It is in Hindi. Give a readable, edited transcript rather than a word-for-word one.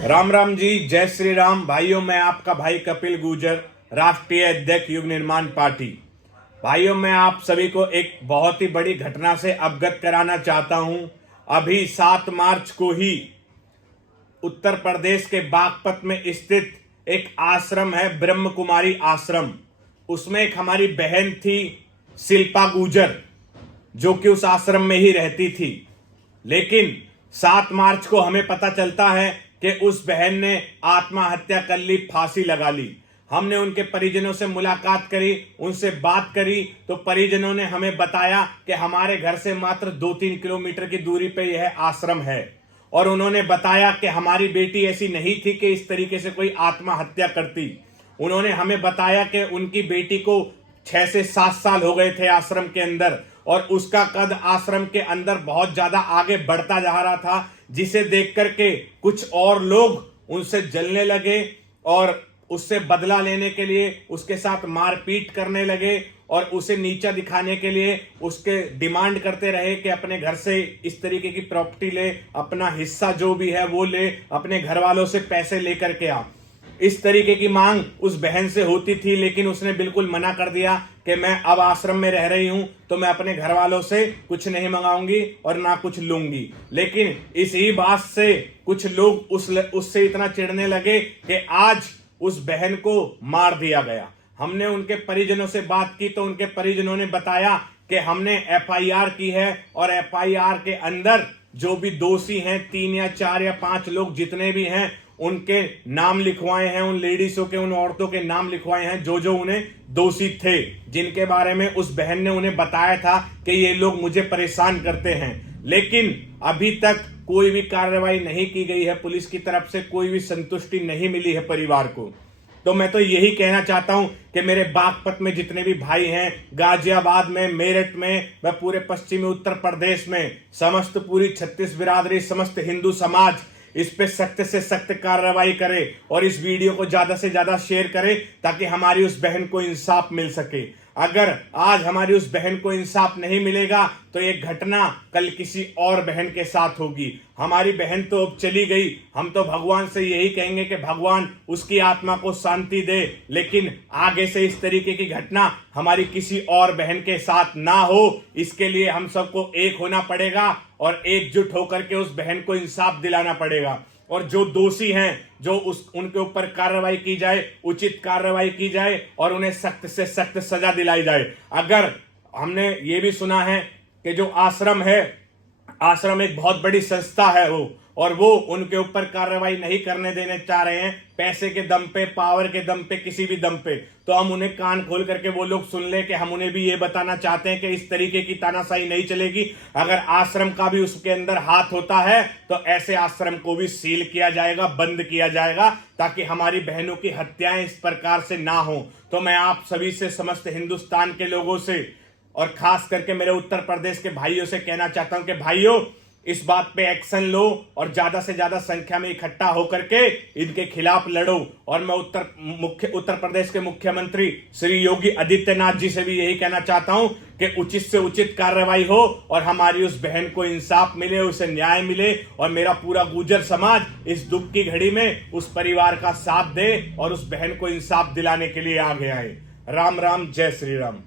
राम राम जी, जय श्री राम। भाइयों, मैं आपका भाई कपिल गुर्जर, राष्ट्रीय अध्यक्ष युग निर्माण पार्टी। भाइयों, मैं आप सभी को एक बहुत ही बड़ी घटना से अवगत कराना चाहता हूं। अभी 7 मार्च को ही उत्तर प्रदेश के बागपत में स्थित एक आश्रम है, ब्रह्म कुमारी आश्रम। उसमें एक हमारी बहन थी, शिल्पा गुर्जर, जो कि उस आश्रम में ही रहती थी। लेकिन 7 मार्च को हमें पता चलता है कि उस बहन ने आत्महत्या कर ली, फांसी लगा ली। हमने उनके परिजनों से मुलाकात करी, उनसे बात करी, तो परिजनों ने हमें बताया कि हमारे घर से मात्र 2-3 किलोमीटर की दूरी पे यह आश्रम है। और उन्होंने बताया कि हमारी बेटी ऐसी नहीं थी कि इस तरीके से कोई आत्महत्या करती। उन्होंने हमें बताया कि उनकी बेटी को 6 से 7 साल हो गए थे आश्रम के अंदर, और उसका कद आश्रम के अंदर बहुत ज्यादा आगे बढ़ता जा रहा था, जिसे देख करके कुछ और लोग उनसे जलने लगे और उससे बदला लेने के लिए उसके साथ मारपीट करने लगे और उसे नीचा दिखाने के लिए उसके डिमांड करते रहे कि अपने घर से इस तरीके की प्रॉपर्टी ले, अपना हिस्सा जो भी है वो ले, अपने घर वालों से पैसे लेकर के आ। इस तरीके की मांग उस बहन से होती थी, लेकिन उसने बिल्कुल मना कर दिया कि मैं अब आश्रम में रह रही हूं तो मैं अपने घर वालों से कुछ नहीं मंगाऊंगी और ना कुछ लूंगी। लेकिन इसी बात से कुछ लोग उससे इतना चिढ़ने लगे कि आज उस बहन को मार दिया गया। हमने उनके परिजनों से बात की तो उनके परिजनों ने बताया कि हमने एफआईआर की है और एफआईआर के अंदर जो भी दोषी हैं, 3 या 4 या 5 लोग जितने भी हैं, उनके नाम लिखवाए हैं, उन लेडीजों के, उन औरतों के नाम लिखवाए हैं जो जो उन्हें दोषी थे, जिनके बारे में उस बहन ने उन्हें बताया था कि ये लोग मुझे परेशान करते हैं। लेकिन अभी तक कोई भी कार्रवाई नहीं की गई है, पुलिस की तरफ से कोई भी संतुष्टि नहीं मिली है परिवार को। तो मैं तो यही कहना चाहता हूं कि मेरे बागपत में जितने भी भाई हैं, गाजियाबाद में, मेरठ में, व पूरे पश्चिमी उत्तर प्रदेश में, समस्त पूरी 36 बिरादरी, समस्त हिंदू समाज इस पे सख्त से सख्त कार्रवाई करे और इस वीडियो को ज्यादा से ज्यादा शेयर करे ताकि हमारी उस बहन को इंसाफ मिल सके। अगर आज हमारी उस बहन को इंसाफ नहीं मिलेगा तो ये घटना कल किसी और बहन के साथ होगी। हमारी बहन तो अब चली गई, हम तो भगवान से यही कहेंगे कि भगवान उसकी आत्मा को शांति दे, लेकिन आगे से इस तरीके की घटना हमारी किसी और बहन के साथ ना हो, इसके लिए हम सबको एक होना पड़ेगा और एकजुट होकर के उस बहन को इंसाफ दिलाना पड़ेगा। और जो दोषी हैं, जो उनके ऊपर कार्रवाई की जाए, उचित कार्रवाई की जाए और उन्हें सख्त से सख्त सजा दिलाई जाए। अगर हमने ये भी सुना है कि जो आश्रम है, आश्रम एक बहुत बड़ी संस्था है वो, और वो उनके ऊपर कार्रवाई नहीं करने देने चाह रहे हैं, पैसे के दम पे, पावर के दम पे, किसी भी दम पे। तो हम उन्हें कान खोल करके वो लोग सुन ले कि हम उन्हें भी ये बताना चाहते हैं कि इस तरीके की तानाशाही नहीं चलेगी। अगर आश्रम का भी उसके अंदर हाथ होता है तो ऐसे आश्रम को भी सील किया जाएगा, बंद किया जाएगा, ताकि हमारी बहनों की हत्याएं इस प्रकार से ना हो। तो मैं आप सभी से, समस्त हिंदुस्तान के लोगों से और खास करके मेरे उत्तर प्रदेश के भाइयों से कहना चाहता हूं कि भाइयों, इस बात पे एक्शन लो और ज्यादा से ज्यादा संख्या में इकट्ठा होकर के इनके खिलाफ लड़ो। और मैं उत्तर प्रदेश के मुख्यमंत्री श्री योगी आदित्यनाथ जी से भी यही कहना चाहता हूं कि उचित से उचित कार्रवाई हो और हमारी उस बहन को इंसाफ मिले, उसे न्याय मिले, और मेरा पूरा गुर्जर समाज इस दुख की घड़ी में उस परिवार का साथ दे और उस बहन को इंसाफ दिलाने के लिए आगे आए। राम राम, जय श्री राम।